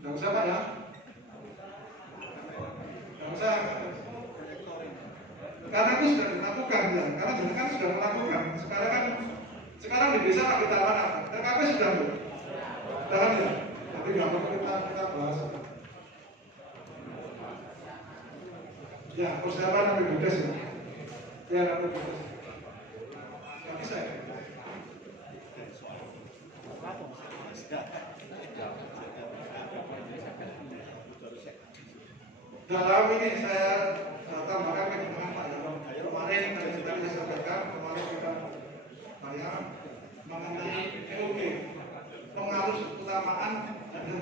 Nggak usah Pak ya? Nggak usah. Karena itu sudah dilakukan ya, karena jenengan sudah melakukan. Sekarang di desa Pak kita apa? TKP sudah belum? Jangan ya. Nanti nggak perlu kita bahas. Ya, persiapan Nabi Budes ya. Ya, Nabi Budes. Nggak bisa ya. Dalam ini saya tambahkan ke dengan Pak Yono. Kemarin dari kita sampaikan, kemarin kita saya mengenai PUG, pengaruh keutamaan ada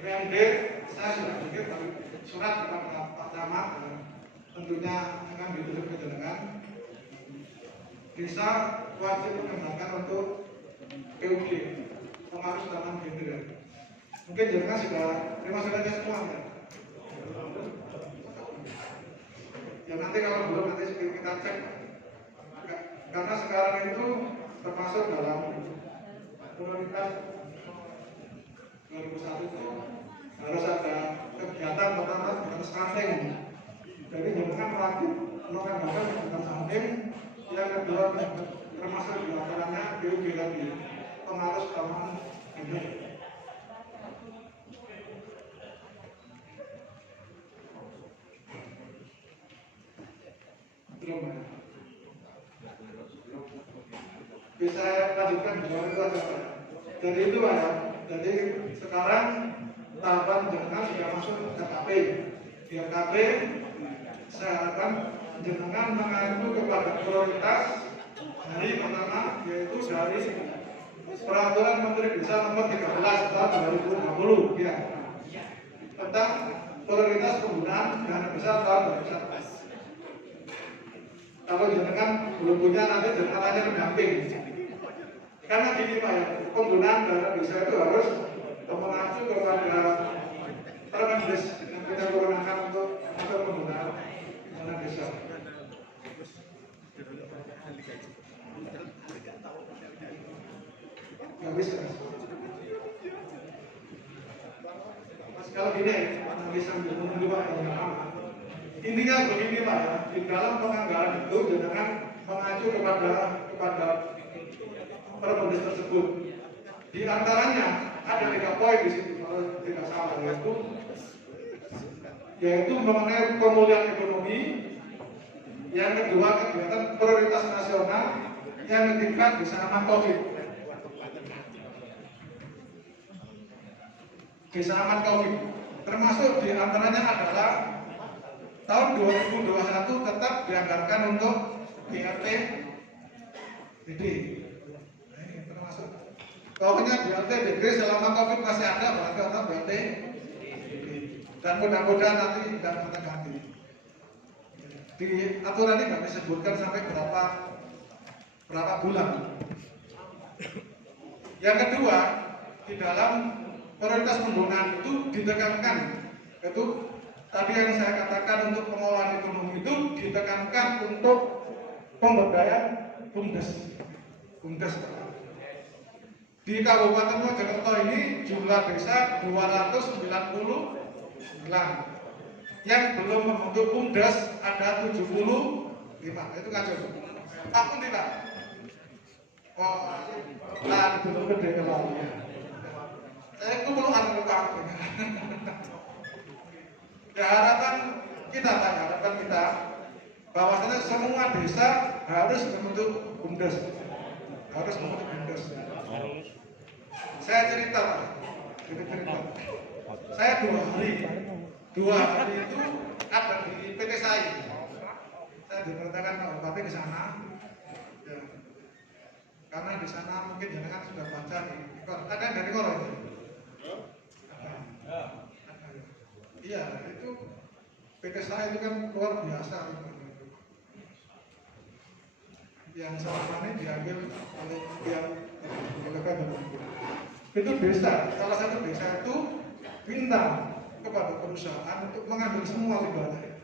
PMD. Saya sudah bikin surat kepada Pak Camat, tentunya akan ditulis ke jenengan. Bisa wajib mengembangkan untuk PUG, pengaruh keutamaan gender. Mungkin jenengan sudah terima suratnya semua ya. Ya nanti kalau belum nanti kita cek, karena sekarang itu termasuk dalam prioritas 2001 itu harus ada kegiatan pertama dengan stunting. Jadi jangan wajib mengembangkan kegiatan stunting. Yang kedua termasuk di antaranya PUG tadi, pengaruh keutamaan gender. Bisa lanjutkan jawab itu aja Pak. Jadi itu Pak ya. Jadi sekarang tahapan jenengan sudah masuk ke KKP. Di KKP saya harapkan jenengan mengacu kepada prioritas hari pertama, yaitu dari Peraturan Menteri Desa Nomor 13 Tahun 2020 ya, tentang prioritas penggunaan dana desa tahun 2021. Kalau jenengan belum punya, nanti jenengan tanya pendamping. Karena gini Pak ya, penggunaan dana desa itu harus mengacu kepada Permendes yang kita gunakan untuk penggunaan dana desa. Nggak bisa. Kalau gini, nanti sambil menunggu Pak ya. Intinya begini Pak ya, di dalam penganggaran itu jangan mengacu kepada Permendes tersebut. Di antaranya ada 3 poin di situ kalau tidak salah, yaitu mengenai pemulihan ekonomi, yang kedua kegiatan prioritas nasional, yang ketiga bisa aman COVID. Bisa aman COVID, termasuk di antaranya adalah tahun 2021 tetap dianggarkan untuk BLT BD. Termasuk pokoknya BLT BD selama COVID masih ada, berarti untuk BLT BD. Dan mudah-mudahan nanti tidak ganti. Di aturan ini nggak disebutkan sampai berapa bulan. Yang kedua, di dalam prioritas penggunaan itu ditekankan, itu tadi yang saya katakan untuk pengolahan ekonomi itu ditekankan untuk pemberdayaan BUMDes. Di Kabupaten Mojokerto ini jumlah desa 299, yang belum membentuk BUMDes ada 75. Itu ngajur. Aku tidak. Oh, nah belum gede kalau saya itu belum ada luka. Ya harapan kita bahwasanya semua desa harus membentuk BUMDes. Saya cerita Pak. Saya 2 hari itu ada di PT SAI. Saya diperintahkan Pak Bupati di sana. Ya. Karena di sana mungkin jenengan sudah baca di ada dari Koro itu. Iya, itu PT SAI itu kan luar biasa. Yang selama ini diambil oleh yang itu desa, salah satu desa itu minta kepada perusahaan untuk mengambil semua limbahnya.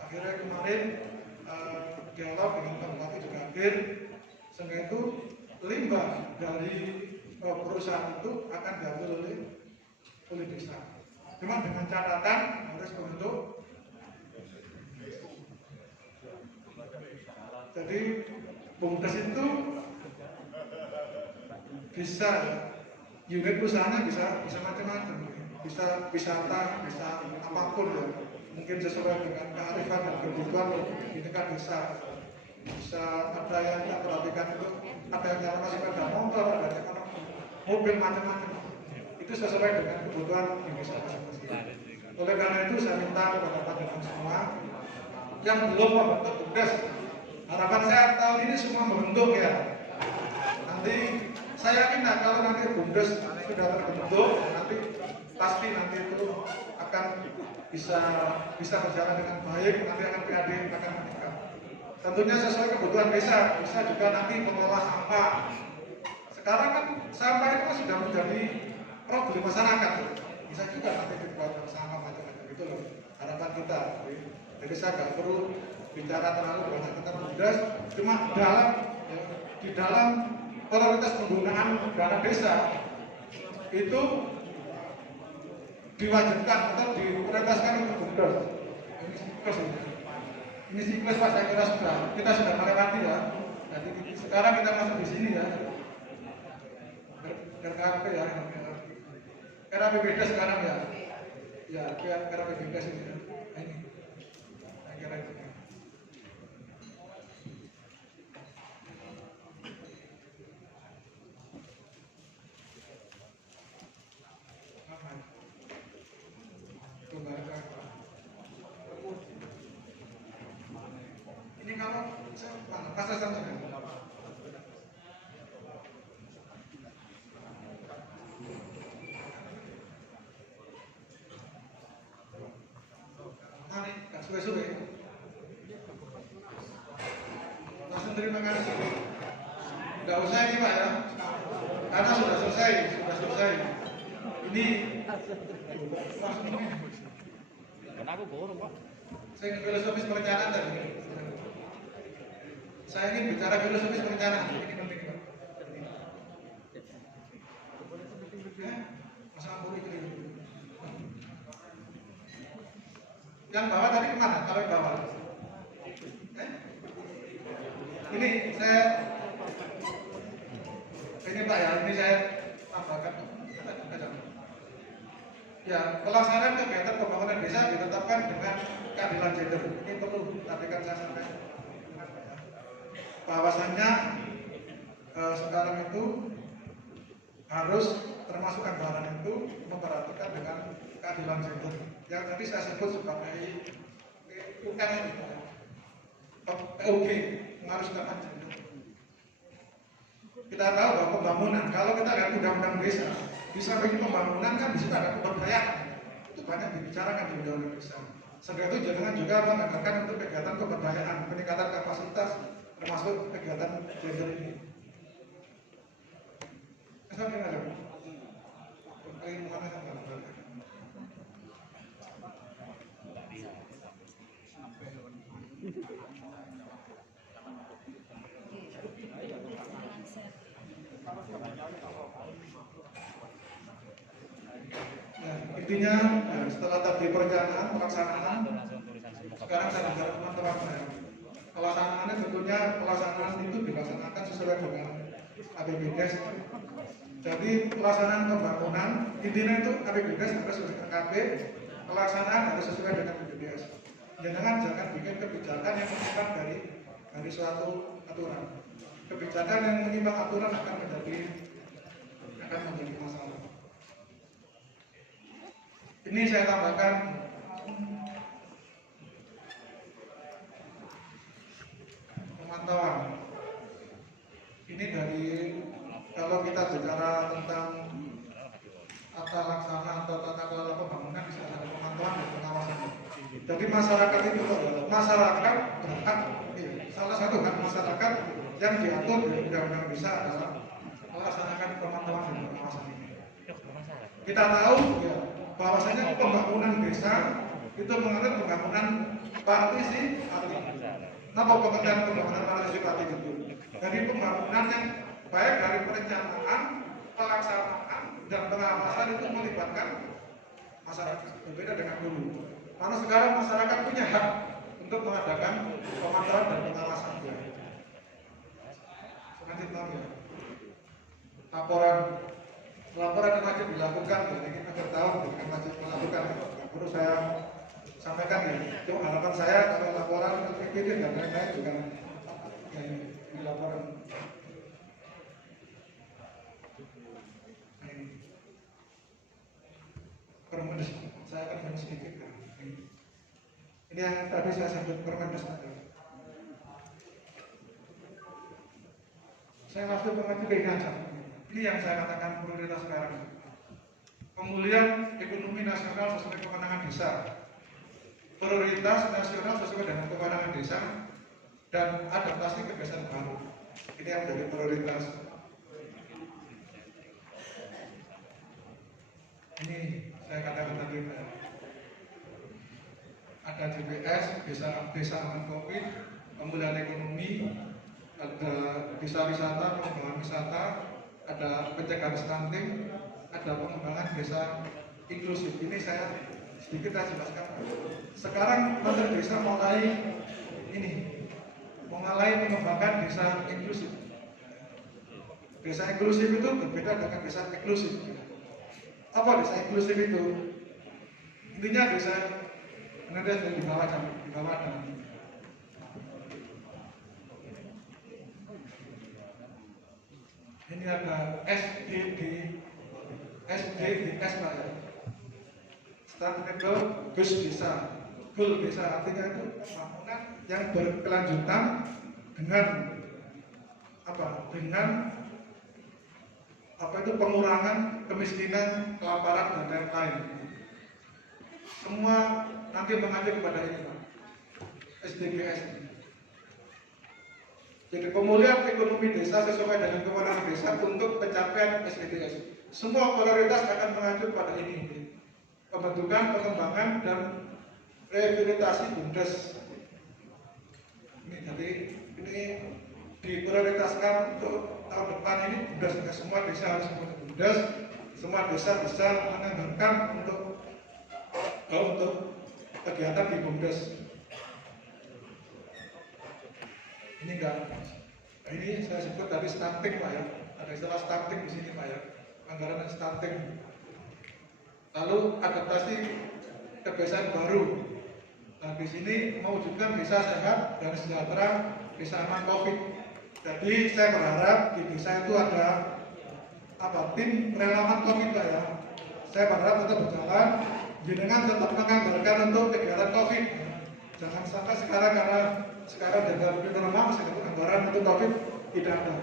Akhirnya kemarin dialog dengan Pak Bupati juga hadir, sehingga itu limbah dari perusahaan itu akan diambil oleh desa. Cuma dengan catatan harus bentuk. Jadi BUMDes itu bisa unit perusahaannya bisa macam-macam, bisa wisata, bisa apapun ya. Mungkin sesuai dengan kearifan dan kebutuhan di tingkat desa. Bisa ada yang tidak perhatikan itu, ada yang nyala sepeda motor, ada yang mobil macam-macam. Itu sesuai dengan kebutuhan di desa masing-masing. Oleh karena itu saya minta kepada panjenengan semua yang belum membentuk BUMDes, harapan saya tahun ini semua membentuk ya. Nanti saya yakin kalau nanti BUMDes sudah terbentuk, nanti pasti nanti itu akan bisa berjalan dengan baik. Nanti akan PAD akan meningkat. Tentunya sesuai kebutuhan desa. Bisa juga nanti mengolah sampah. Sekarang kan sampah itu sudah menjadi problem masyarakat. Bisa juga nanti dibuat sampah macam-macam itu loh. Harapan kita. Jadi saya nggak perlu bicara terlalu banyak tentang BUMDes. Cuma di dalam prioritas penggunaan dana desa itu diwajibkan atau diprioritaskan untuk BUMDes. Ini siklus Pak, saya kira kita sudah melewati ya. Jadi sekarang kita masuk di sini ya. RKP ya. Era PBD sekarang ya. Ya, era PBD ini ya. Ini. Saya kira itu. Ini kalau pasal sama suwe-suwe langsung terima kasih. Nggak usah ini Pak ya, karena sudah selesai. Ini Kenapa bohong Pak? saya ingin filosofis perencanaan tadi. Saya ingin bicara filosofis perencanaan. Ini penting Pak. Masa ampun itu. Yang bawah tadi kemana? Kalau yang bawah? Ini Pak ya, ini saya tambahkan. Ya, pelaksanaan kegiatan pembangunan desa ditetapkan dengan keadilan gender. Ini perlu tadi kan saya sampaikan. Bahwasannya sekarang itu harus termasuk anggaran itu memperhatikan dengan keadilan gender. Yang tadi saya sebut sebagai UKM itu, PUG, mengharuskan gender. Kita tahu bahwa pembangunan, kalau kita lihat undang-undang desa, di samping pembangunan kan di situ ada pemberdayaan. Itu banyak dibicarakan di undang-undang desa. Sehingga itu jangan juga menganggarkan untuk kegiatan pemberdayaan, peningkatan kapasitas, termasuk kegiatan gender ini. Sampai ada. Intinya setelah tadi perencanaan pelaksanaan, sekarang saya bicara teman-teman saya. Pelaksanaannya tentunya pelaksanaan itu dilaksanakan sesuai dengan APBDes. Jadi pelaksanaan pembangunan intinya itu APBDes harus sesuai dengan KP, pelaksanaan harus sesuai dengan APBDes. Jangan bikin kebijakan yang menyimpang dari suatu aturan. Kebijakan yang menyimpang aturan akan menjadi masalah. Ini saya tambahkan pemantauan. Ini dari kalau kita bicara tentang tata laksana atau tata kelola pembangunan bisa ada pemantauan dan pengawasan. Jadi masyarakat itu masyarakat berhak, salah satu hak masyarakat yang diatur di undang-undang desa adalah melaksanakan pemantauan dan pengawasan ini. Kita tahu ya, bahwasanya pembangunan desa itu mengenai pembangunan partisipatif. Apa pengertian pembangunan partisipatif itu? Jadi pembangunan yang baik dari perencanaan, pelaksanaan dan pengawasan itu melibatkan masyarakat, berbeda dengan dulu. Karena sekarang masyarakat punya hak untuk mengadakan pemantauan dan pengawasan. Selanjutnya, laporan yang wajib dilakukan, ya, ini akhir tahun yang wajib melakukan. Perlu saya sampaikan ya, cuma harapan saya kalau laporan PPT dan lain-lain juga ya, ini laporan. Permendes, saya akan sedikit kan. Ini yang tadi saya sebut Permendes tadi. Saya masuk ke ini aja. Ini yang saya katakan prioritas sekarang. Pemulihan ekonomi nasional sesuai kewenangan desa. Prioritas nasional sesuai dengan kewenangan desa dan adaptasi kebiasaan baru. Ini yang menjadi prioritas. Ini saya katakan tadi ada GPS, desa aman COVID, pemulihan ekonomi, ada desa wisata, pengembangan wisata, ada pencegahan stunting, ada pengembangan desa inklusif. Ini saya sedikit saya jelaskan. Sekarang Menteri Desa mulai mengembangkan desa inklusif. Desa inklusif itu berbeda dengan desa eksklusif. Apa desa inklusif itu? Intinya desa nanti di bawah ada. Ini ada SDGs Pak ya. Sustainable Goals Desa. Goal desa artinya itu pembangunan yang berkelanjutan dengan pengurangan kemiskinan, kelaparan dan lain-lain. Semua nanti mengacu kepada ini Pak. SDGs. Jadi pemulihan ekonomi desa sesuai dengan kewenangan desa untuk pencapaian SDGs. Semua prioritas akan mengacu pada ini. Pembentukan, pengembangan dan rehabilitasi BUMDes. Jadi ini diprioritaskan untuk tahun depan ini BUMDes. Semua desa harus punya BUMDes. Semua desa bisa menganggarkan untuk kegiatan di BUMDes. Ini ini saya sebut tadi stunting Pak ya. Ada istilah stunting di sini Pak ya. Anggaran stunting. Lalu adaptasi kebiasaan baru. Nah di sini mewujudkan desa sehat dan sejahtera, desa aman COVID. Jadi saya berharap di desa itu ada tim relawan COVID Pak ya. Saya berharap tetap berjalan, jenengan tetap menganggarkan untuk kegiatan COVID. Jangan sampai sekarang karena sekarang dengan normal anggaran untuk COVID tidak ada.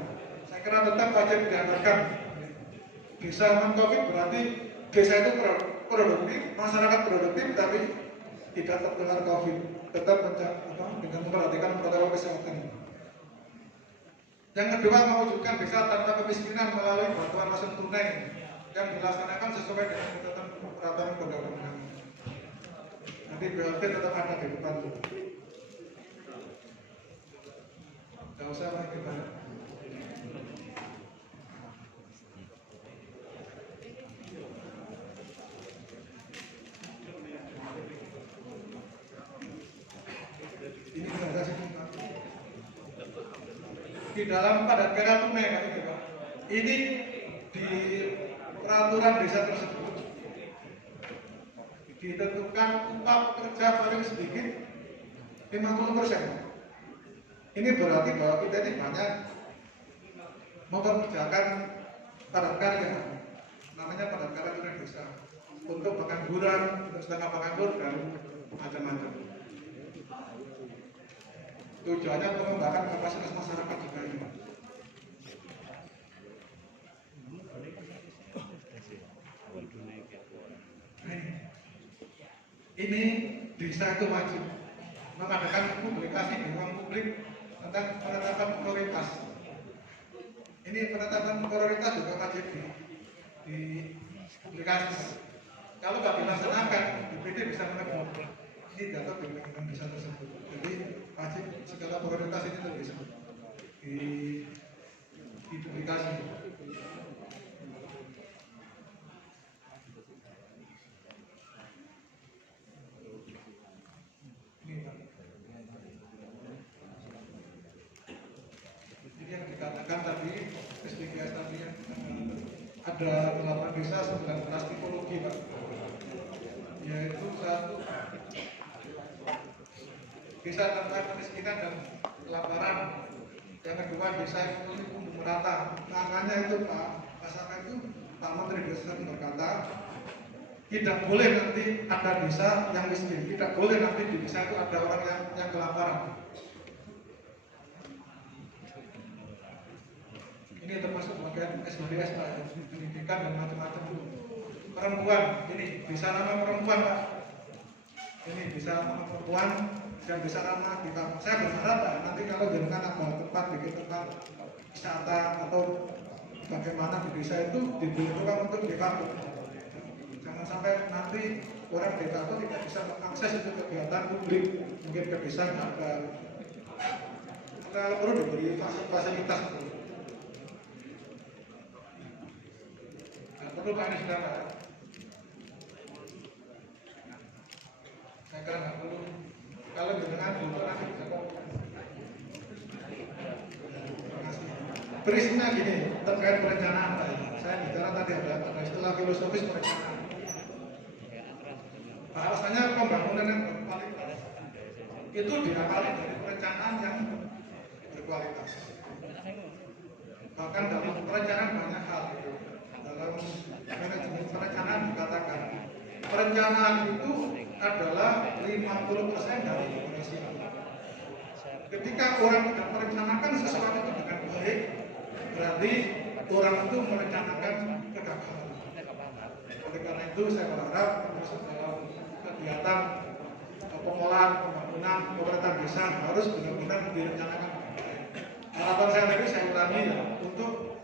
Saya kira tetap wajib dianggarkan. Desa aman COVID berarti desa itu produktif, masyarakat produktif tapi tidak tertular COVID. Tetap dengan memperhatikan protokol kesehatan. Yang kedua, mewujudkan desa tanpa kemiskinan melalui bantuan langsung tunai yang dilaksanakan sesuai dengan ketentuan peraturan perundang-undangan. Nanti BLT tetap ada di depan. Tidak usah Pak kita. Ini ada di dalam padat karya tunai Pak itu Pak. Ini di peraturan desa tersebut ditentukan upah pekerja paling sedikit 50%. Ini berarti bahwa kita ini banyak mempekerjakan padat karya, namanya padat karya tunai desa, untuk pengangguran, untuk setengah penganggur dan macam-macam. Tujuannya pengembangan kapasitas masyarakat juga ini. Ini desa itu wajib mengadakan publikasi di ruang publik tentang penetapan prioritas. Ini penetapan prioritas juga wajib dipublikasi. Kalau nggak dilaksanakan, BPD bisa menegur. Ini data BPD desa tersebut. Jadi wajib segala prioritas ini terus dipublikasi. ada 8 desa 19 tipologi Pak, yaitu satu desa terkait kemiskinan dan kelaparan, yang kedua desa ekonomi tumbuh merata. Angkanya itu Pak Kasaka itu Pak Menteri Desa berkata tidak boleh nanti ada desa yang miskin, tidak boleh nanti di desa itu ada orang yang kelaparan. Ini termasuk bagian SDGs Pak, pendidikan dan macam-macam itu. Perempuan, ini bisa nama perempuan Pak, ini bisa nama perempuan dan bisa nama kita. Saya berharap Pak, nanti kalau jenengan ada tempat bikin tempat wisata atau bagaimana di desa itu dibutuhkan untuk DKP. Jangan sampai nanti orang DKP tidak bisa mengakses itu kegiatan publik, mungkin ke desa ada. Kalau perlu diberi fasilitas. Perlu Pak ini sudah Pak. Saya kira nggak perlu. Kalau jenengan butuh nanti bisa kok. Terima kasih. Berisinya gini terkait perencanaan Pak. Saya bicara tadi ada istilah filosofis perencanaan. Bahwasanya pembangunan yang berkualitas itu diawali dari perencanaan yang berkualitas. Bahkan dalam perencanaan banyak hal. Dalam manajemen perencanaan dikatakan perencanaan itu adalah 50% dari operasi. Ketika orang tidak merencanakan sesuatu itu dengan baik, berarti orang itu merencanakan kegagalan. Oleh karena itu saya berharap masuk dalam kegiatan pengolahan pembangunan pemerintahan desa harus benar-benar direncanakan. Harapan saya tadi saya ulangi ya, untuk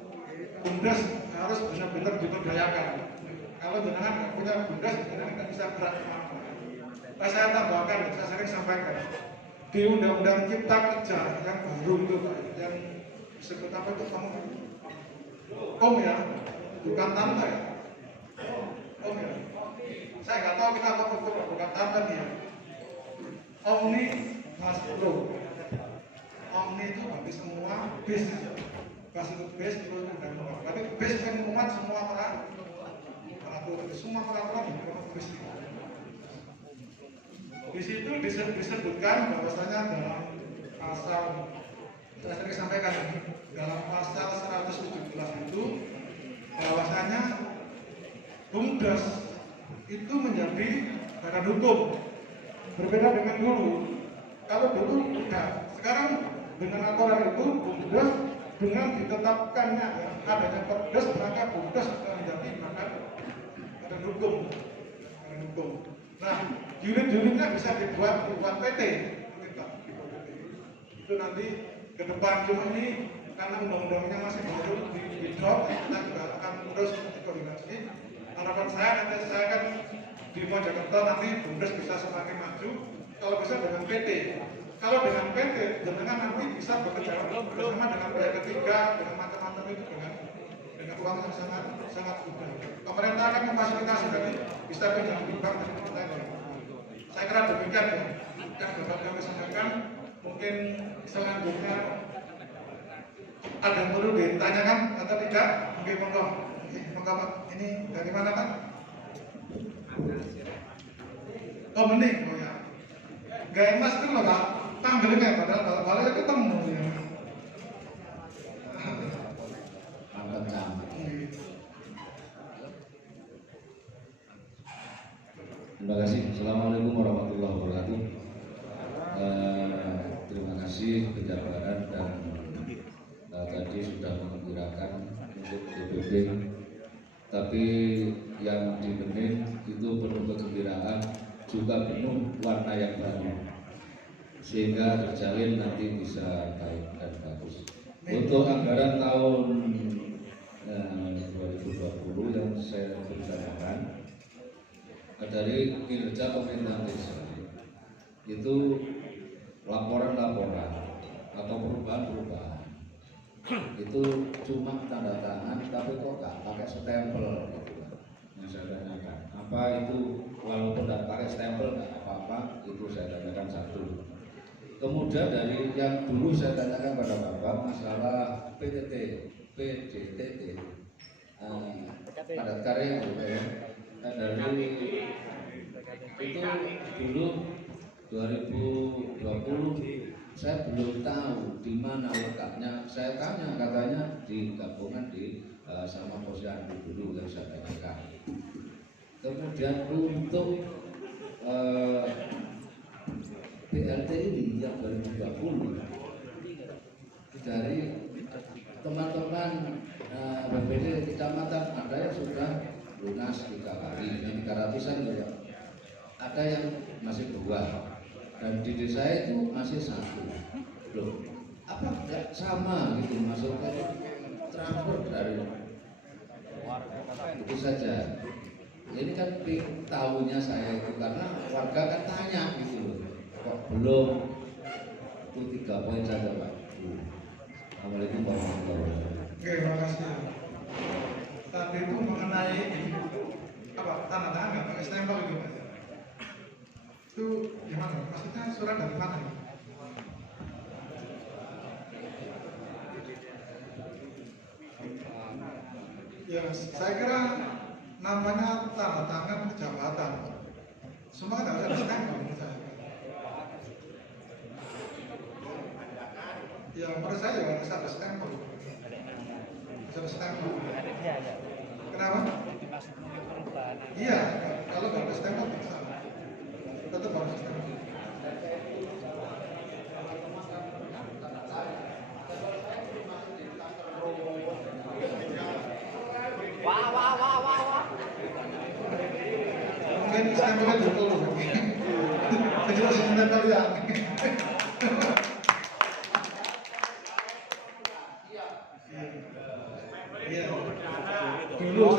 BUMDes harus benar-benar diberdayakan. Kalau jenengan nggak punya BUMDes, jenengan nggak bisa gerak kemana-mana. Saya tambahkan, saya sering sampaikan di Undang-Undang Cipta Kerja yang baru itu Pak, yang disebut apa itu kamu? Om ya, bukan tante ya. Om ya. Saya nggak tahu kita apa betul bukan tante dia. Omni Mas Pro. Omni itu bagi semua bis. Pas itu bis itu undang-undang. Tapi bis yang memuat semua peraturan, semua peraturan di dalam bis itu. Di situ disebutkan bahwasanya dalam pasal, saya sering sampaikan dalam pasal 117 itu bahwasanya BUMDes itu menjadi badan hukum, berbeda dengan dulu. Kalau dulu tidak, sekarang dengan aturan itu BUMDes dengan ditetapkannya adanya Perdes maka BUMDes akan menjadi badan hukum. Nah, unit-unitnya bisa dibuat PT. Itu nanti ke depan, cuma ini karena undang-undangnya masih baru di drop, kita juga akan terus koordinasi. Harapan saya nanti saya kan di Mojokerto nanti BUMDes bisa semakin maju. Kalau bisa dengan PT. Kalau dengan PT, jenengan nanti bisa bekerja bersama dengan pihak ketiga, dengan macam-macam itu dengan uang yang sangat mudah. Pemerintah akan memfasilitasi tadi bisa pinjam di bank dan pemerintah. Saya kira demikian ya. Yang dapat kami sampaikan. Mungkin selanjutnya ada yang perlu ditanyakan atau tidak? Mungkin monggo Pak. Ini dari mana Pak? Oh mending, oh ya. Gaya masker loh Pak. Tanggalnya padahal kalau ketemu ya. Terima kasih. Assalamualaikum warahmatullahi wabarakatuh. Terima kasih penjabaran dan tadi sudah mengembirakan untuk DPP. Tapi yang di Benin itu penuh kegembiraan, juga penuh warna yang baru, sehingga terjalin nanti bisa baik dan bagus. Untuk anggaran tahun 2020 yang saya bicarakan dari kinerja pemerintahan desa itu laporan-laporan atau perubahan-perubahan itu cuma tanda tangan tapi kok nggak pakai stempel gitu. Yang saya tanyakan apa itu, walaupun tidak pakai stempel nggak apa-apa, itu saya tanyakan satu. Kemudian dari yang dulu saya tanyakan pada Bapak masalah PDT padat karya juga ya. Dari itu dulu 2020 saya belum tahu di mana letaknya. Saya tanya, katanya digabungan sama posyandu dulu yang saya tanyakan. Kemudian untuk BLT ini yang 2020 dari teman-teman BPD kecamatan ada yang sudah lunas 3 kali, yang 300-an juga. Ada yang masih 2, dan di desa itu masih 1. Loh, apa enggak sama gitu masuknya transfer dari itu saja. Ini kan tahunya saya itu karena warga kan tanya gitu loh, kok belum. Itu 3 poin saja Pak. Assalamualaikum warahmatullahi wabarakatuh. Oke, terima kasih. Tadi itu mengenai apa tanda tangan nggak pakai stempel itu Pak? Itu gimana? Maksudnya surat dari mana? Ya, saya kira namanya tanda tangan jabatan. Semua kan ada stempel menurut saya. Ya, menurut saya ya harus ada stempel. Harus ada stempel. Kenapa? Iya, kalau nggak ada stempel tidak salah. Tetap harus stempel. Mungkin stempelnya dulu. Kejelas stempel ya. Iya. Dulu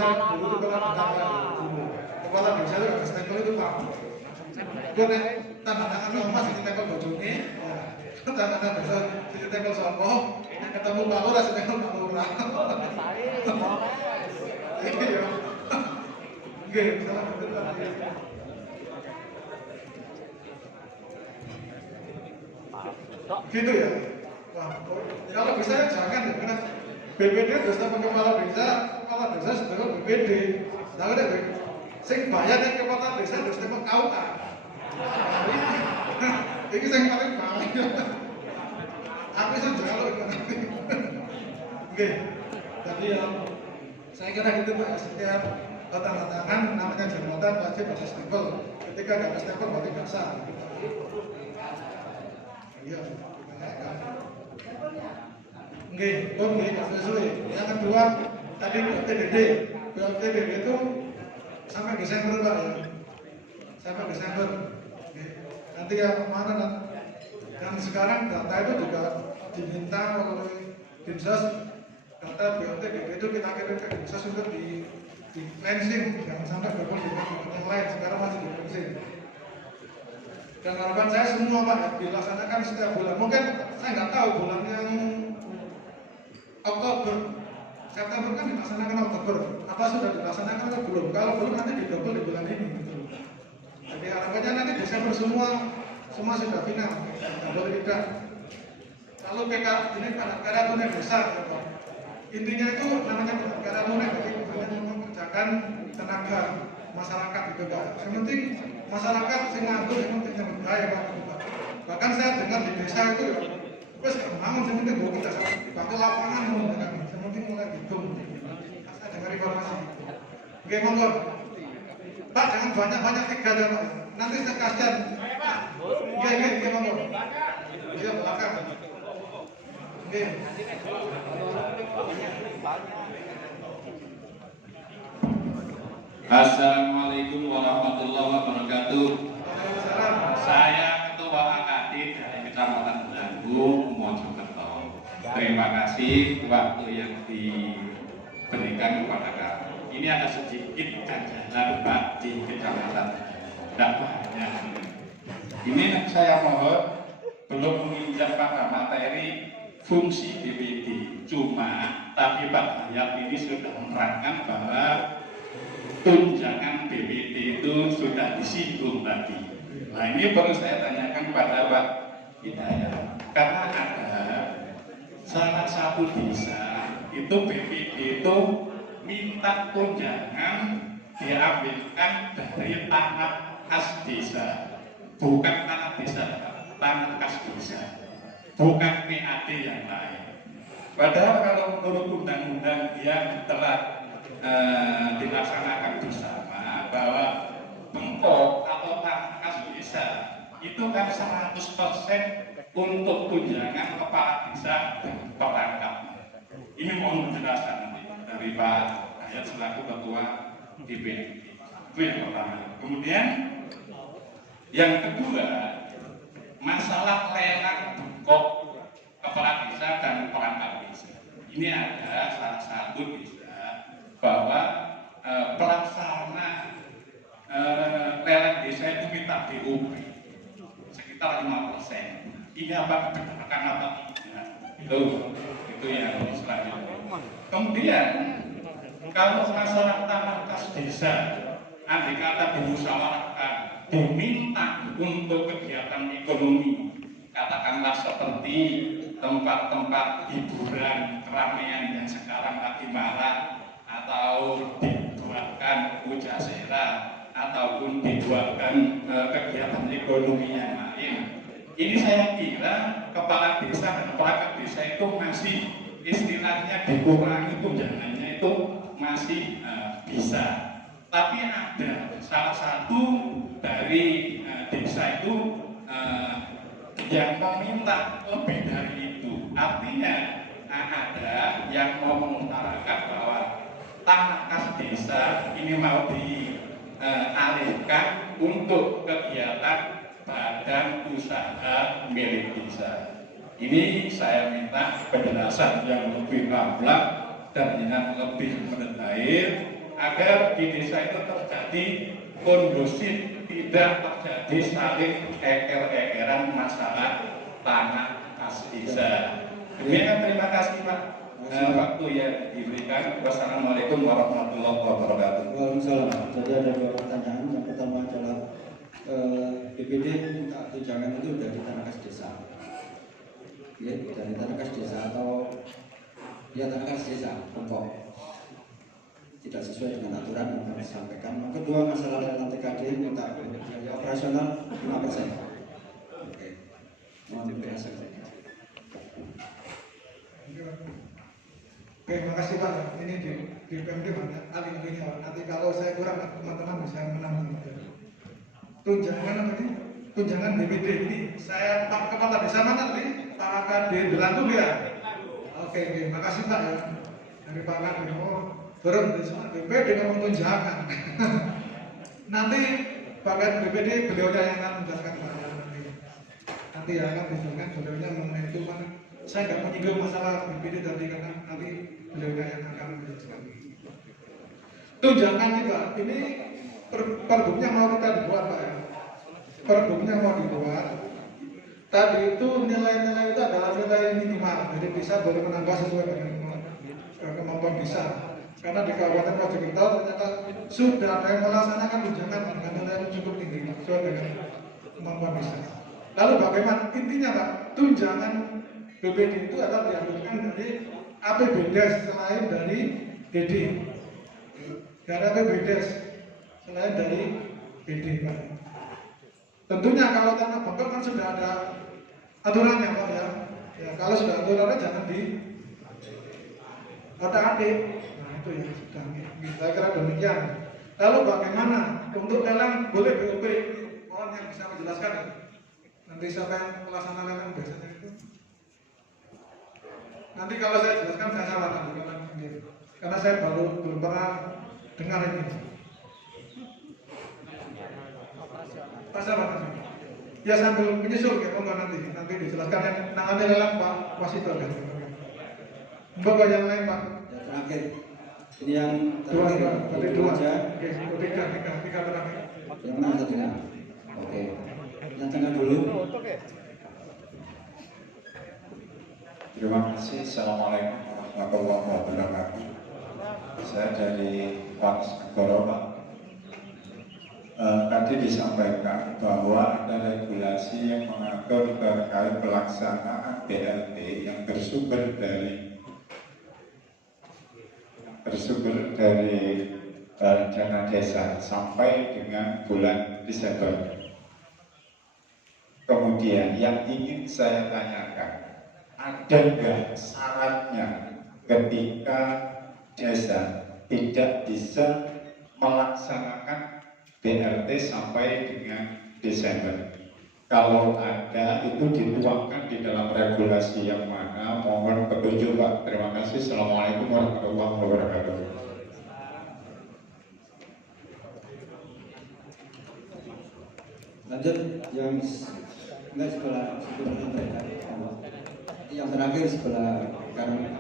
kepala desa itu ada stempel itu Pak. Gue nih tanda tangan lama sih stempel bojone, tanda tangan desa sih stempel sopo, yang ketemu Pak Lurah sih stempel Pak Lurah. Iya. Oke, salah betul lagi. Gitu ya. Wah, kalau bisa ya jangan ya, karena BPD desa kepala desa sedang BPD. Tahu deh, sing bayar yang kepala desa harus tembak KUA. Ini yang paling bahaya. Aku saja kalau nanti. Oke, jadi ya saya kira gitu Pak. Setiap tanda tangan namanya jabatan wajib ada stempel. Ketika tidak ada stempel berarti nggak sah. Iya. Oke, Mas Yusri. Yang kedua tadi PTDD. PTDD itu sampai Desember Pak ya. Sampai Desember. Oke. Nanti yang kemana dan sekarang data itu juga diminta oleh Dinsos. Data BLTDD itu kita kirim ke Dinsos untuk di cleansing, jangan sampai berkumpul dengan yang lain. Sekarang masih di cleansing. Dan harapan saya semua Pak dilaksanakan setiap bulan. Mungkin saya nggak tahu bulan yang Oktober, September kan dilaksanakan Oktober. Apa sudah dilaksanakan atau belum? Kalau belum nanti didobel di bulan ini. Gitu. Jadi harapannya nanti Desember semua sudah final. Kalau tidak, kalau PK ini padat karya tunai desa. Gitu. Intinya itu namanya padat karya tunai. Jadi bukan mengerjakan tenaga masyarakat gitu Pak. Yang penting masyarakat sing ngatur, yang penting nyambut gawe Pak. Bahkan saya dengar di desa itu ya, wes bangun yang penting bawa kita pakai lapangan yang penting mulai hitung. Saya dengar informasi. Oke monggo. Pak jangan banyak-banyak 3 aja Pak. Nanti saya kasihan. Iya monggo. Iya belakang. Oke. Assalamualaikum warahmatullahi wabarakatuh. Saya Ketua AKD dari Kecamatan Belanggung, Mojokerto. Terima kasih waktu yang diberikan kepada kami. Ini ada sedikit ganjalan Pak di Kecamatan, tidak banyak. Ini saya mohon belum menginjak pada materi fungsi BPD. Cuma tapi Pak Hayat ini sudah menerangkan bahwa tunjangan BPD itu sudah disinggung tadi. Nah ini perlu saya tanyakan kepada Pak Hidayat, karena ada salah satu desa itu BPD itu minta tunjangan diambilkan dari tanah kas desa, bukan tanah desa, tanah kas desa, bukan PAD yang lain. Padahal kalau menurut undang-undang yang telah dilaksanakan bersama bahwa bengkok atau tanah kas desa itu kan 100% untuk tunjangan kepala desa dan perangkap. Ini mohon penjelasan nanti dari Pak Hayat selaku Ketua DPRD. Itu yang pertama. Kemudian yang kedua, masalah lelang bengkok kepala desa dan perangkap desa. Ini ada salah satu desa bahwa pelaksana lelang desa itu minta BOP sekitar 5%. Ini apa kebijakan apa tidak? Itu yang selanjutnya. Kemudian kalau masalah tanah kas desa, andai kata dimusyawarahkan, diminta untuk kegiatan ekonomi, katakanlah seperti tempat-tempat hiburan keramaian yang sekarang lagi marak, atau dibuatkan pujasera ataupun dibuatkan kegiatan ekonomi yang lain. Ini saya kira kepala desa dan perangkat desa itu masih istilahnya dikurangi tunjangannya itu masih bisa. Tapi ada salah satu dari desa itu yang meminta lebih dari itu. Artinya ada yang mau mengutarakan bahwa tanah kas desa ini mau dialihkan untuk kegiatan badan usaha milik desa. Ini saya minta penjelasan yang lebih gamblang dan yang lebih mendetail agar di desa itu terjadi kondusif, tidak terjadi saling eker-ekeran masalah tanah kas desa. Demikian, terima kasih Pak. Waktu yang diberikan. Wassalamualaikum warahmatullahi wabarakatuh. Waalaikumsalam. Jadi ada dua pertanyaan. Yang pertama adalah BPD minta tunjangan itu dari tanah kas desa. Ya, dari tanah kas desa atau ya tanah kas desa bengkok. Tidak sesuai dengan aturan yang kami sampaikan. Yang kedua, masalah lelang TKD minta biaya operasional 5%. Oke, mohon dipenjelasan. Oke, makasih Pak. Ini di PMD banyak ahli-ahlinya. Nanti kalau saya kurang, teman-teman bisa menambah. Tunjangan apa ini? Tunjangan BPD. Ini saya Pak Kepala Desa mana tadi? Pak Kade Delantung ya. Oke, makasih Pak ya. Dari Pak Kade. Oh, baru BPD ngomong tunjangan. Nanti Pak Kade BPD beliaunya yang akan menjelaskan Pak nanti ya akan menjelaskan beliaunya mengenai itu kan. Saya nggak menyinggung masalah BPD tadi karena nanti beliaunya yang akan menjelaskan. Tunjangan juga ini perbuknya mau kita dibuat Pak ya. Perbuknya mau dibuat. Tadi itu nilai-nilai itu adalah nilai minimal, jadi bisa boleh menambah sesuai dengan kemampuan bisa. Karena di Kabupaten Mojokerto ternyata sudah ada yang melaksanakan tunjangan dengan nilai yang cukup tinggi sesuai dengan kemampuan bisa. Lalu bagaimana intinya Pak? Tunjangan BPD itu adalah diambilkan dari APBD selain dari DD. Dari APBD selain dari BD Pak. Tentunya kalau tanah bengkok kan sudah ada aturannya Pak ya. Ya kalau sudah aturannya jangan di otak-atik. Nah itu ya sudah. Saya kira demikian. Lalu bagaimana untuk lelang boleh BOP? Mohon yang bisa menjelaskan ya. Nanti siapa yang melaksanakan lelang biasanya itu? Nanti kalau saya jelaskan saya salah nanti karena saya belum pernah dengar ini. Pasal apa sih? Ya sambil menyusul ya nanti dijelaskan yang nangani lelang Pak Wasito ya. Mbak yang lain Pak. Ya, terakhir. Ini yang Dua aja. Oke, tiga terakhir. Yang mana satunya? Oke. Yang tengah dulu. Terima kasih. Assalamualaikum warahmatullahi wabarakatuh. Saya dari Pak Segoro, Pak. Tadi disampaikan bahwa ada regulasi yang mengatur terkait pelaksanaan BLT yang bersumber dari bersumber dari dana desa sampai dengan bulan Desember. Kemudian yang ingin saya tanyakan, ada nggak syaratnya ketika desa tidak bisa melaksanakan BLT sampai dengan Desember? Kalau ada, itu dituangkan di dalam regulasi yang mana? Mohon petunjuk Pak. Terima kasih. Assalamualaikum warahmatullahi wabarakatuh. Lanjut yang enggak sebelah yang terakhir sebelah kanan.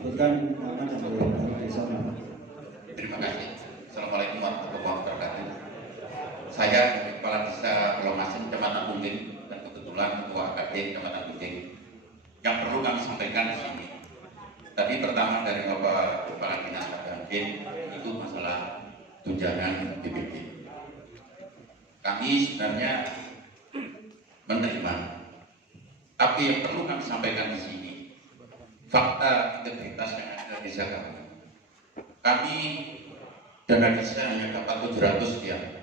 Bukan nama dan desa nama. Terima kasih. Assalamualaikum warahmatullahi wabarakatuh. Saya dari Kepala Desa Pulomasin, Kecamatan Kumbing, dan kebetulan Ketua AKD Kecamatan Kumbing. Yang perlu kami sampaikan di sini. Tadi pertama dari Bapak Kepala Dinas AKD itu masalah tunjangan BPD. Kami sebenarnya menerima, tapi yang perlu kami sampaikan di sini fakta integritas yang ada di desa kami. Kami dana desa hanya dapat 700 sekian.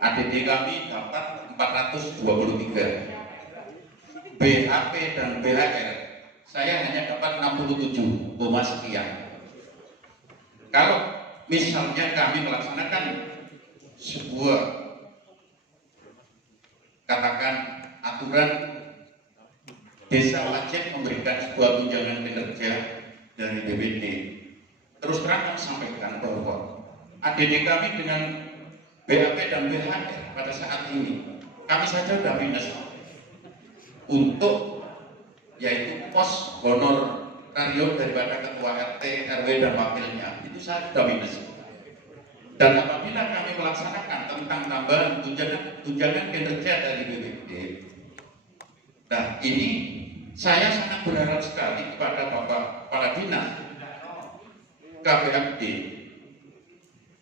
ADD kami dapat 423. BHP dan BHR saya hanya dapat 67, sekian. Kalau misalnya kami melaksanakan sebuah katakan aturan desa wajib memberikan sebuah tunjangan kinerja dari BPD, terus terang kami sampaikan bahwa ADD kami dengan BAP dan BHR pada saat ini kami saja sudah minus untuk yaitu pos honorario daripada ketua RT, RW dan wakilnya itu saya sudah minus. Dan apabila kami melaksanakan tentang tambahan tunjangan kinerja dari BPD, nah ini saya sangat berharap sekali kepada Bapak Kepala Dinas KPMD.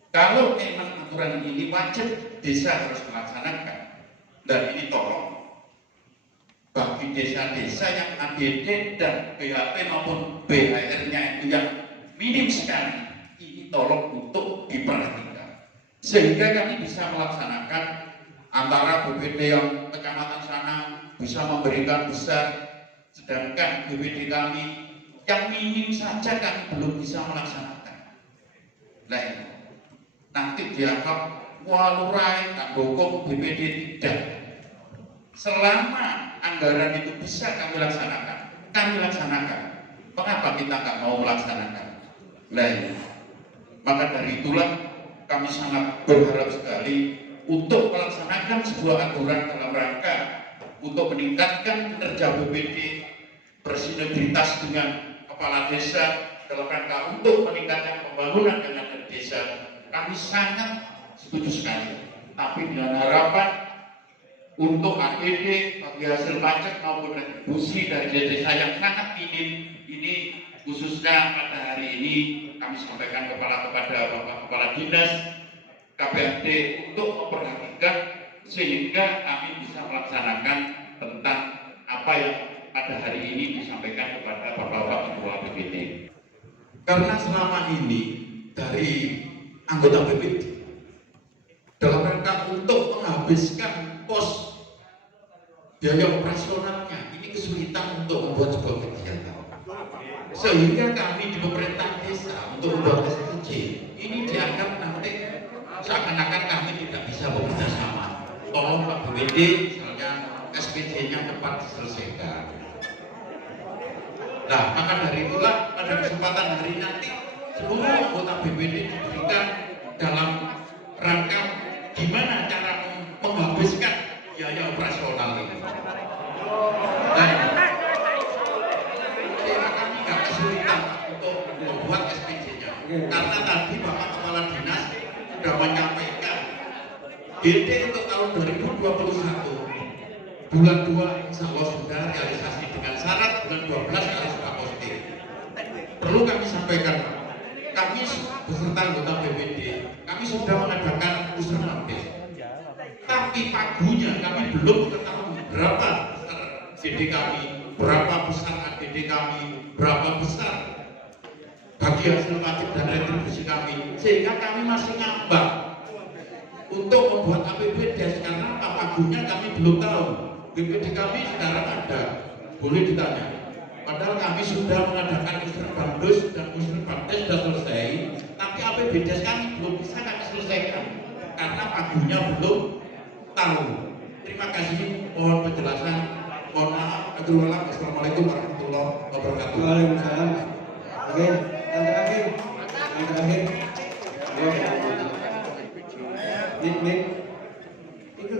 Kalau memang aturan ini wajib desa harus melaksanakan, dan ini tolong bagi desa-desa yang ADD dan BHP maupun BHR-nya itu yang minim sekali, ini tolong untuk diperhatikan sehingga kami bisa melaksanakan antara BPD yang kecamatan sana bisa memberikan besar, sedangkan BPD kami yang minim saja kami belum bisa melaksanakan. Nah, nanti dianggap walurai tak dukung BPD, tidak. Selama anggaran itu bisa kami laksanakan, kami laksanakan. Mengapa kita nggak mau melaksanakan? Nah, maka dari itulah kami sangat berharap sekali untuk melaksanakan sebuah aturan dalam rangka untuk meningkatkan kinerja BPD bersinergitas dengan kepala desa dalam rangka untuk meningkatkan pembangunan dengan desa. Kami sangat setuju sekali, tapi dengan harapan untuk ADD bagi hasil pajak maupun retribusi dari desa yang sangat minim ini, khususnya pada hari ini kami sampaikan kepada Bapak Kepala Dinas KPMD untuk memperhatikan sehingga kami bisa melaksanakan tentang apa yang pada hari ini disampaikan kepada Bapak Ketua BPD. Karena selama ini dari anggota BPD dalam rangka untuk menghabiskan pos biaya operasionalnya ini kesulitan untuk membuat sebuah kegiatan, sehingga kami di pemerintah desa untuk membuat SPJ ini dianggap nanti seakan-akan kami tidak bisa bekerja sama. Tolong Pak BPD misalnya SPJ-nya cepat diselesaikan. Nah, maka dari itulah pada kesempatan hari nanti seluruh anggota BPD diberikan dalam rangka gimana cara menghabiskan biaya operasional ini. Nah, kami nggak kesulitan untuk membuat SPJ-nya, karena tadi Bapak Kepala Dinas sudah menyampaikan DD untuk tahun 2021 bulan 2 insya Allah sudah realisasi dengan syarat bulan 12 harus sudah positif. Perlu kami sampaikan, kami beserta anggota BPD kami sudah mengadakan usaha tapi pagunya kami belum ketahui berapa besar DD kami, berapa besar ADD kami, berapa besar bagi hasil pajak dan retribusi kami, sehingga kami masih ngambak untuk membuat APBD karena pagunya kami belum tahu. BPD kami sekarang ada, boleh ditanya. Padahal kami sudah mengadakan musrenbangdus dan musrenbangdes sudah selesai, tapi APBD kami belum bisa kami selesaikan karena pagunya belum tahu. Terima kasih, mohon penjelasan. Mohon maaf. Assalamualaikum warahmatullahi wabarakatuh. Waalaikumsalam. Oke, yang terakhir. Nik. Itu.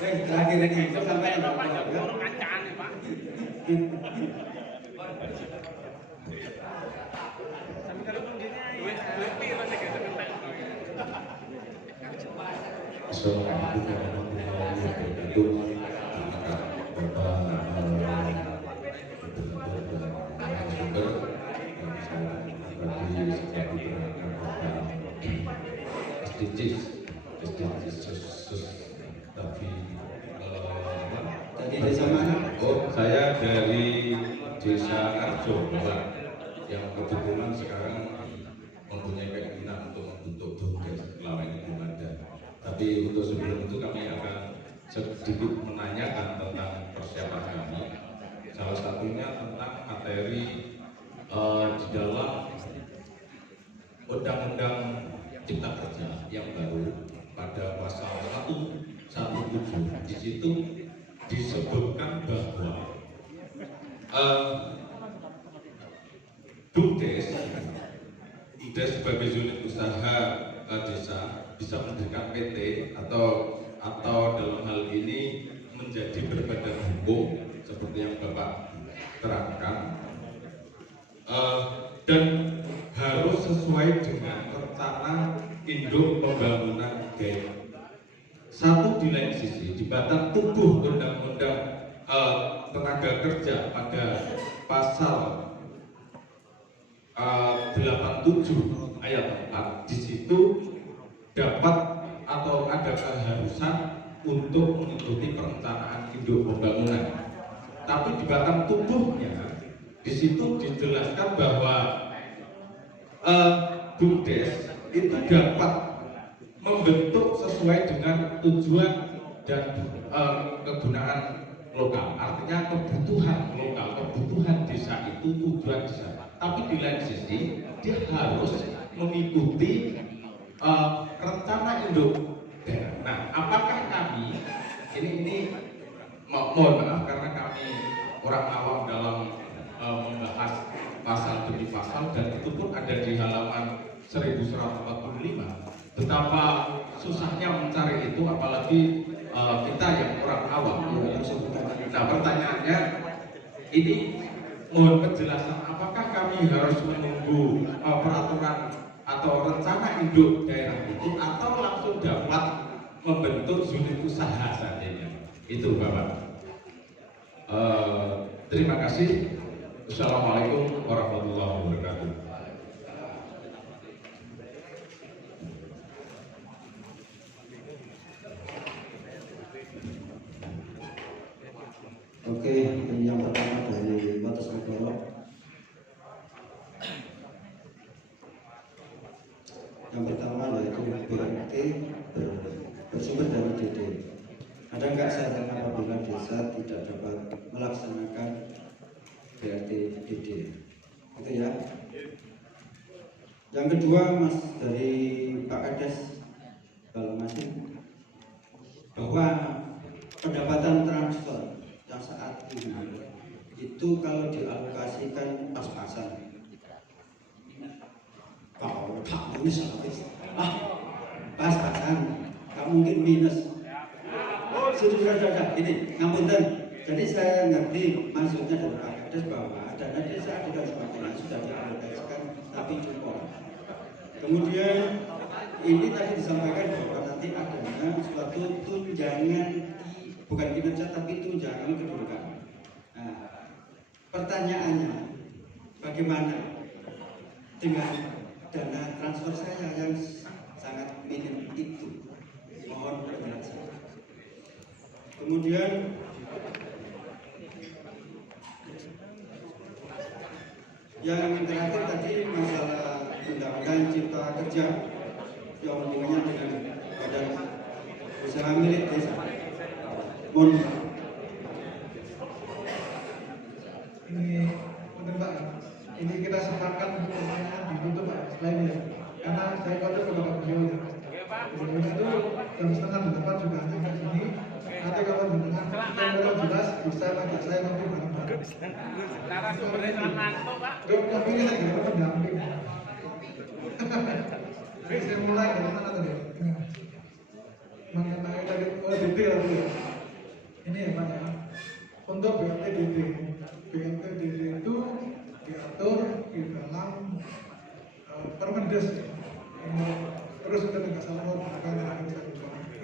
Terakhir lagi. Itu sampai Assalamualaikum warahmatullahi wabarakatuh. Dari desa mana? Oh, saya dari Desa Arjo, Bapak, yang kebetulan sekarang mempunyai keinginan untuk membentuk BUMDes selama ini belum ada. Tapi untuk sebelum itu kami akan sedikit menanyakan tentang persiapan kami. Salah satunya tentang materi di dalam Undang-Undang Cipta Kerja yang baru pada pasal 117. Di situ disebutkan bahwa BUMDes sebagai unit usaha desa bisa mendirikan PT atau dalam hal ini menjadi berbadan hukum seperti yang Bapak terangkan, dan harus sesuai dengan rencana induk pembangunan daerah. Satu di lain sisi di batang tubuh Undang-Undang Tenaga Kerja pada pasal 87 ayat 4 di situ dapat atau ada keharusan untuk mengikuti perencanaan induk pembangunan. Tapi di batang tubuhnya di situ dijelaskan bahwa BUMDes itu dapat membentuk sesuai dengan tujuan dan kegunaan lokal. Artinya kebutuhan lokal, kebutuhan desa itu tujuan desa. Tapi di lain sisi dia harus mengikuti rencana induk daerah. Nah, apakah kami ini mohon maaf karena kami orang awam dalam membahas pasal demi pasal, dan itu pun ada di halaman 1145. Betapa susahnya mencari itu, apalagi kita yang orang awam. Nah, pertanyaannya ini mohon penjelasan, apakah kami harus menunggu peraturan atau rencana induk daerah itu atau langsung dapat membentuk unit usaha saja? Itu Bapak. Terima kasih. Assalamualaikum warahmatullahi wabarakatuh. Oke, ini yang pertama dari Batas Negoro. Yang pertama yaitu BRT bersumber dari DD. Ada nggak syarat apabila desa tidak dapat melaksanakan BRT DD? Itu ya. Yang kedua, Mas, dari Pak Kades Balmasin, bahwa pendapatan transfer yang saat ini itu kalau dialokasikan pas-pasan, kalau tak minus pas-pasan, tak mungkin minus. Sudah, ini ngapunten. Jadi saya ngerti maksudnya dari Pak Kades bahwa dana desa tidak sebagainya sudah dialokasikan tapi cukup. Kemudian ini tadi disampaikan bahwa nanti adanya suatu tunjangan, bukan kinerja tapi tunjangan kedudukan. Nah, pertanyaannya, bagaimana dengan dana transfer saya yang sangat minim itu? Mohon penjelasan. Kemudian Yang terakhir tadi masalah undang-undang cipta kerja yang hubungannya dengan badan usaha milik desa. Mohon Ini benar Pak, ini kita sempatkan untuk pertanyaan ditutup Pak, selainnya karena saya khawatir kepada beliau ya. Beliau itu jam setengah 8 juga hanya ke sini. Nanti kalau dengan kita jelas bisa ngajak saya nanti bareng-bareng. Sekarang sumbernya salah ngantuk, Pak. Tapi ini saya nggak pendamping. Jadi saya mulai dari mana tadi? Mengenai tadi detail tadi ya. Ini ya Pak ya. Untuk BNPDB itu diatur di dalam Permendes. Terus kita tidak salah menggunakan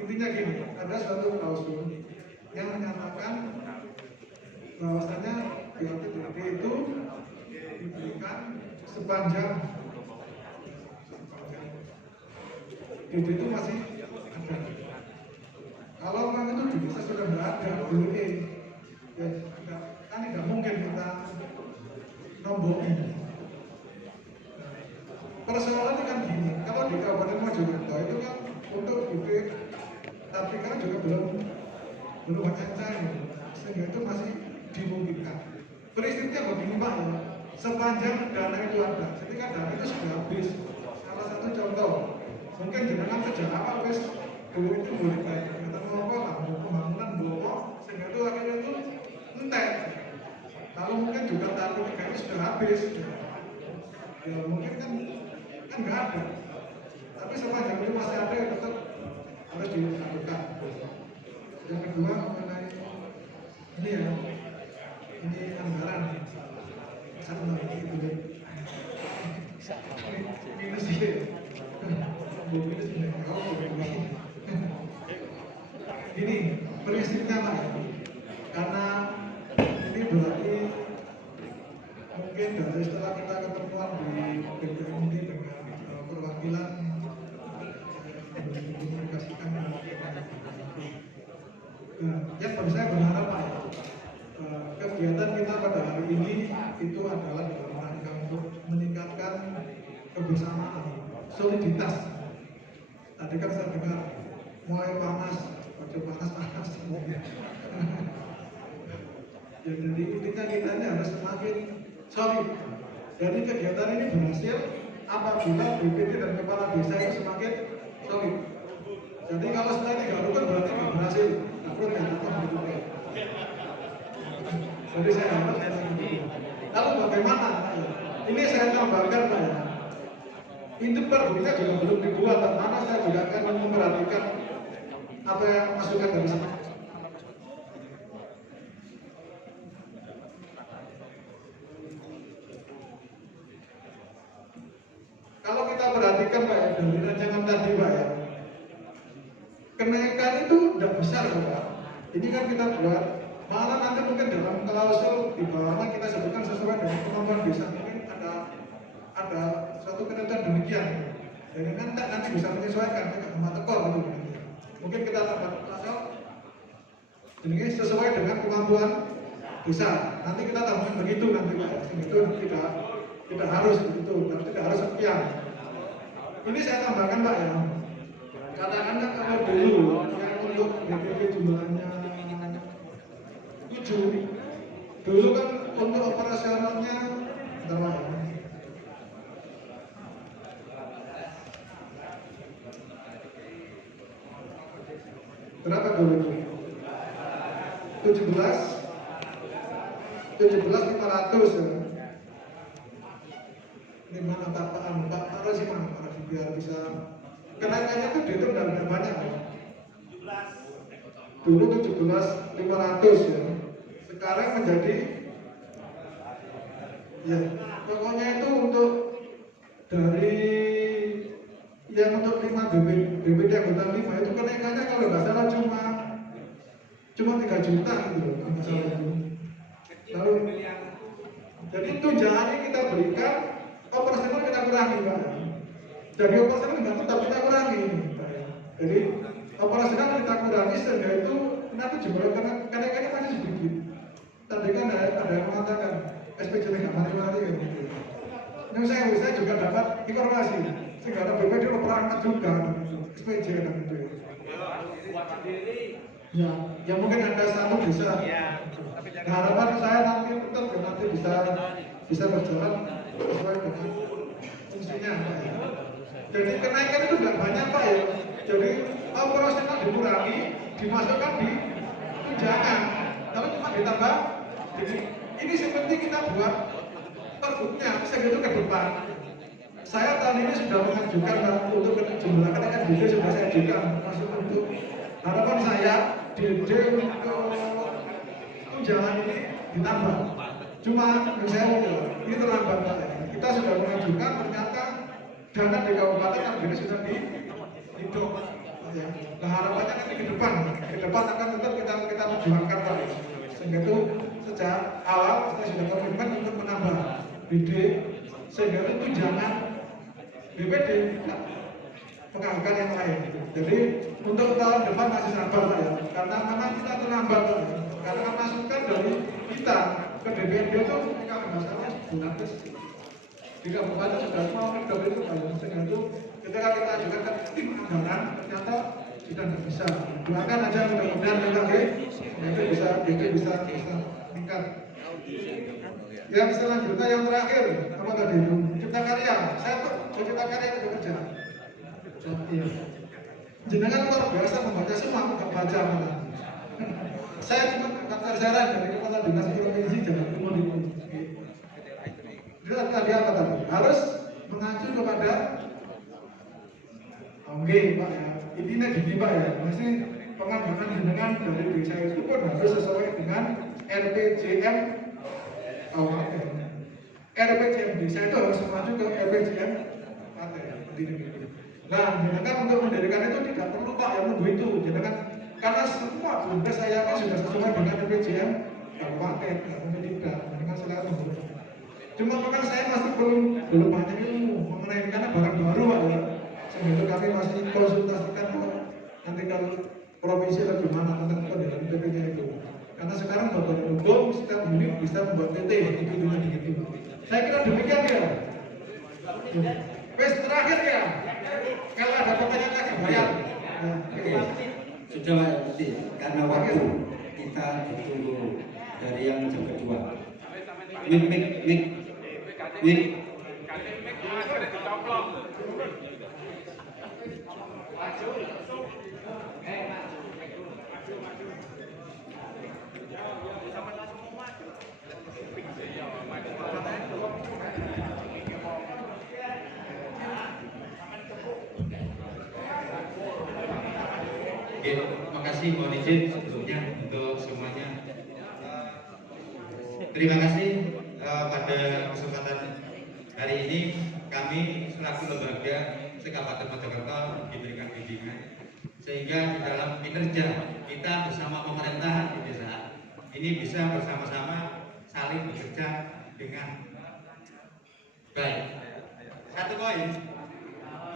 intinya gini, ada suatu klausul yang menyatakan bahwasanya BNPDB itu diberikan sepanjang DD itu masih ada. Kalau memang itu di desa sudah tidak ada, boleh ya kan tidak mungkin kita nombongin. Persoalannya kan gini, kalau di Kabupaten Mojokerto itu kan untuk DP tapi kan juga belum banyak cair, sehingga itu masih dimungkinkan. Prinsipnya begini Pak ya, sepanjang dana itu ada, ketika dana itu sudah habis. Salah satu contoh, mungkin jenengan sejak awal wes dulu itu boleh kayak kita ngomong lah, pembangunan bawah, sehingga itu akhirnya itu entek. Kalau mungkin juga tahun ini sudah habis, ya mungkin kan nggak ada. Tapi sepanjang itu masih ada yang tetap harus dilakukan. Yang kedua mengenai ini ya, ini anggaran satu lagi itu minus ya, minus ini prinsipnya Pak ya, karena ini berarti mungkin dari setelah kita ketemuan di BPM ini dengan perwakilan komunikasikan ya saya berharap Pak kegiatan kita pada hari ini itu adalah dalam rangka untuk meningkatkan kebersamaan, soliditas. Tadi kan saya dengar mulai panas, panas ya jadi intinya kita ini harus semakin solid. Jadi kegiatan ini berhasil apabila BPD dan kepala desa itu semakin solid. Jadi kalau setelah 3 rukun berarti nggak berhasil. Jadi saya harap lalu bagaimana? Ini saya tambahkan Pak ya. Itu pergubnya juga belum dibuat, mana saya juga akan memperhatikan apa yang masukan dari sana. Kalau kita perhatikan Pak ya, dari rancangan tadi Pak ya, kenaikan itu tidak besar Pak. Ini kan kita buat, malah nanti mungkin dalam klausul di bawahnya kita sebutkan sesuai dengan kemampuan desa, mungkin ada suatu kenaikan demikian. Jadi nanti bisa menyesuaikan sama tekor gitu. Mungkin kita dapat klausul ini sesuai dengan kemampuan desa. Nanti kita tambahkan begitu nanti Pak. Itu tidak harus begitu, tidak harus sekian. Ini saya tambahkan Pak ya. Katakanlah kalau dulu yang untuk BPD jumlahnya 7, dulu kan untuk operasionalnya berapa? Berapa dulu? 17.500 ya. Ini mana tapaan Pak taruh sih mana biar bisa kenaikannya itu dihitung dan banyak ya. Dulu 17.500 ya. Sekarang menjadi ya pokoknya itu untuk dari yang untuk 5 BPD anggota 5 itu kenaikannya kalau nggak salah cuma 3 juta gitu loh masalah itu. Lalu jadi tunjangannya kita berikan, operasional kita kurangi Pak. Jadi operasional nggak tetap kita kurangi Pak. Jadi operasional kita kurangi sehingga itu nanti jumlah kenaikannya masih sedikit. Tadi kan ada yang mengatakan SPJ nggak mari-mari gitu. Yang saya juga dapat informasi sehingga ada BPD perangkat juga SPJ dan itu. Ya, yang mungkin ada satu bisa. Nah, harapan saya nanti tetap nanti bisa berjalan sesuai dengan fungsinya Pak ya. Jadi kenaikan itu nggak banyak Pak ya. Jadi operasional dikurangi, dimasukkan di tunjangan, lalu cuma ditambah. Jadi ini seperti kita buat pergubnya segitu ke depan. Saya tahun ini sudah mengajukan untuk jumlah kenaikan DD sudah saya ajukan masuk untuk harapan saya DD untuk tunjangan ini ditambah. Cuma misalnya ini terlambat Pak. Kita sudah mengajukan ternyata dana di kabupaten yang ini sudah dihitung. Ya. Nah harapannya nanti ke depan akan tetap kita perjuangkan Pak. Sehingga itu sejak awal kita sudah komitmen untuk menambah BD sehingga itu tunjangan BPD pengangkat yang lain. Jadi untuk tahun depan masih sabar Pak ya. Karena memang kita terlambat Pak. Karena masukan dari kita ke DPRD itu kalau nggak salah bulan di kabupaten sudah mau mendobel itu Pak. Sehingga itu ketika kita ajukan ke tim anggaran ternyata sudah tidak bisa. Doakan aja mudah-mudahan nanti bisa meningkat. Yang selanjutnya yang terakhir apa tadi itu cipta karya. Saya tuh cipta karya itu bekerja. Iya. Jenengan luar biasa membaca semua, nggak baca malah. Saya cuma daftar saran dari kepala dinas provinsi Jawa Timur itu. Dia tadi apa tadi? Harus mengacu kepada oke Pak ya. Intinya gini Pak ya. Masih pengembangan jenengan dari desa itu pun harus sesuai dengan RPJM. RPJM desa itu harus maju ke RPJM Nah, jenengan untuk mendirikan itu tidak perlu Pak yang nunggu itu. Jenengan karena semua bumdes saya kan sudah sesuai dengan RPJM kabupaten, tidak. Jenengan silakan nunggu. Cuma kan saya masih belum banyak ilmu mengenai karena barang baru Pak ya. Sehingga itu kami masih konsultasikan nanti kalau provinsi atau gimana tentang pendidikan PP-nya itu. Karena sekarang bapak hukum setiap unit bisa membuat PT gitu. Saya kira demikian ya. Wes terakhir ya. Kalau ada pertanyaan lagi bayar. Sudah Pak Bupati, karena waktu kita ditunggu dari yang jam kedua. Mik. Terima kasih, mohon izin sebelumnya untuk semuanya. Terima kasih pada kesempatan hari ini kami selaku lembaga se-Kabupaten Mojokerto diberikan bimbingan sehingga di dalam kinerja kita bersama pemerintahan di desa ini bisa bersama-sama saling bekerja dengan baik. Satu poin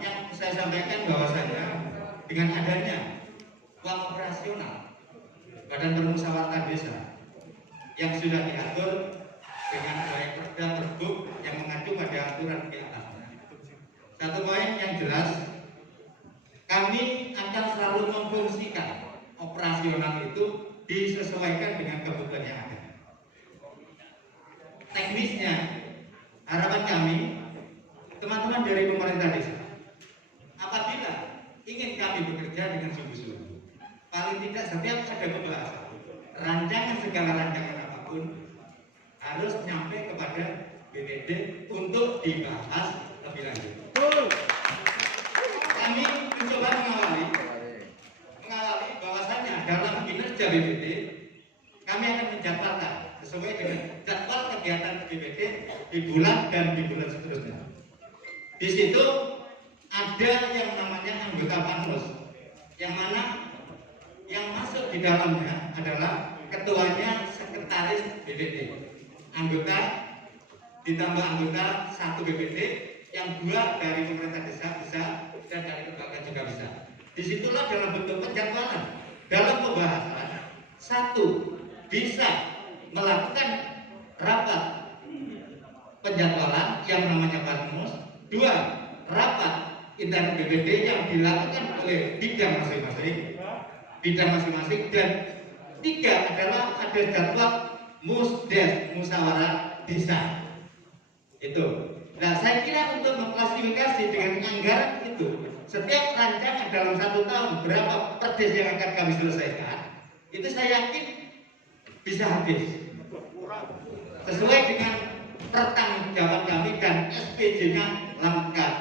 yang saya sampaikan bahwasanya dengan adanya uang operasional Badan Permusyawaratan Desa yang sudah diatur dengan baik perda perbuk yang mengacu pada aturan di atasnya. Satu poin yang jelas, kami akan selalu memfungsikan operasional itu disesuaikan dengan kebutuhan yang ada. Teknisnya, harapan kami, teman-teman dari pemerintah desa, apabila ingin kami bekerja dengan sungguh-sungguh, paling tidak setiap ada pembahasan, rancangan segala rancangan apapun harus nyampe kepada BPD untuk dibahas lebih lanjut. Kami mencoba mengawali bahwasannya dalam kinerja BPD kami akan menjadwalkan sesuai dengan jadwal kegiatan BPD di bulan dan di bulan seterusnya. Di situ ada yang namanya anggota panmus, yang mana yang masuk di dalamnya adalah ketuanya sekretaris BPD, anggota ditambah anggota 1 BPD, yang 2 dari pemerintah desa bisa dan dari lembaga juga bisa. Disitulah dalam bentuk penjadwalan, dalam pembahasan 1 bisa melakukan rapat penjadwalan yang namanya Patmus, 2 rapat intern BPD yang dilakukan oleh bidang masing-masing, dan 3 adalah ada jadwal musdes, musyawarah desa. Itu. Nah, saya kira untuk mengklasifikasi dengan anggaran itu, setiap rancangan dalam 1 tahun berapa perdes yang akan kami selesaikan, itu saya yakin bisa habis sesuai dengan pertanggungjawaban kami dan SPJ-nya lengkap.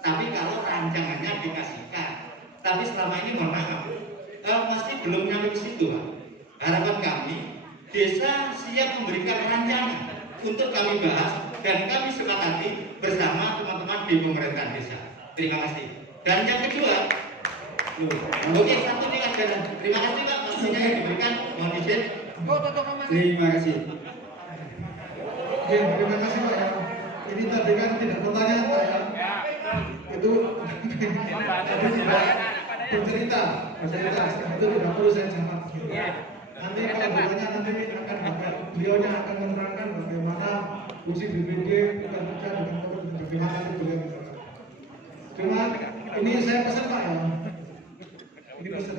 Tapi kalau rancangannya dikasihkan, tapi selama ini mohon maaf, masih belum nyampe ke situ, Pak. Harapan kami, desa siap memberikan rancangan untuk kami bahas dan kami sepakati bersama teman-teman di pemerintahan desa. Terima kasih. Dan yang kedua, oke, satu nih ajaran. Terima kasih Pak, waktunya yang diberikan. Mohon izin. Terima kasih. Oke, terima kasih Pak ya. Ini tadi kan tidak pertanyaan Pak ya. Itu bercerita, itu tidak perlu saya jawab. Nanti kalau bertanya nanti akan beliaunya akan menerangkan bagaimana fungsi BPD bekerja dengan bagaimana itu beliau. Cuma ini saya pesan Pak ya. Ini pesan.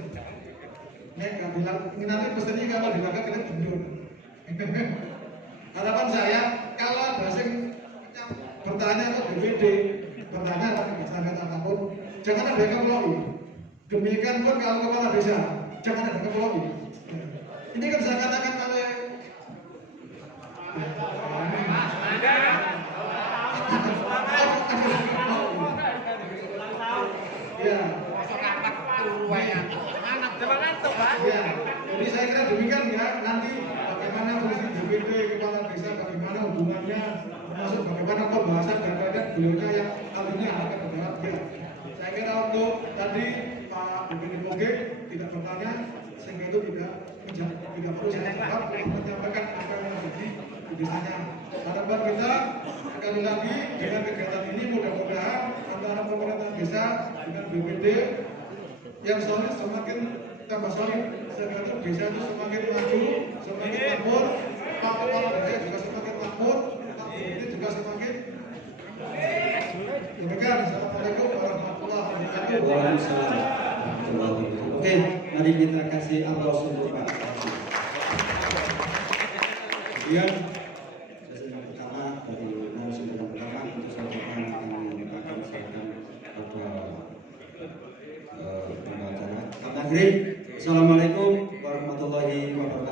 Ini nggak bilang, ini nanti pesannya kalau dilakukan kita jujur. Harapan saya kalau ada yang bertanya ke BPD, bertanya atau bertanya apapun, jangan ada yang kemeloki. Demikian pun kalau kepala desa, jangan ada kemeloki. Ini kan seakan-akan oleh ya. Ya, jadi saya kira demikian ya. Nanti bagaimana fungsi BPD kepala desa, bagaimana hubungannya, termasuk bagaimana pembahasan dan lain-lain beliaunya yang ahlinya akan berharap ya. Saya kira untuk tadi Pak BPD Moge tidak bertanya, sehingga itu tidak perlu saya jawab, menyampaikan apa yang terjadi di desanya. Harapan kita sekali lagi dengan kegiatan ini mudah-mudahan antara pemerintah desa dengan BPD yang solid semakin tambah solid, sehingga itu desa itu semakin maju, semakin makmur, Pak Kepala Desa juga semakin makmur, Pak BPD juga semakin. Demikian, Assalamualaikum warahmatullahi wabarakatuh. Waalaikumsalam. Oke, mari kita kasih aplaus untuk Pak. Kemudian sesi yang pertama dari narasumber yang pertama untuk saudara yang akan disampaikan pada pembahasan. Assalamualaikum warahmatullahi wabarakatuh.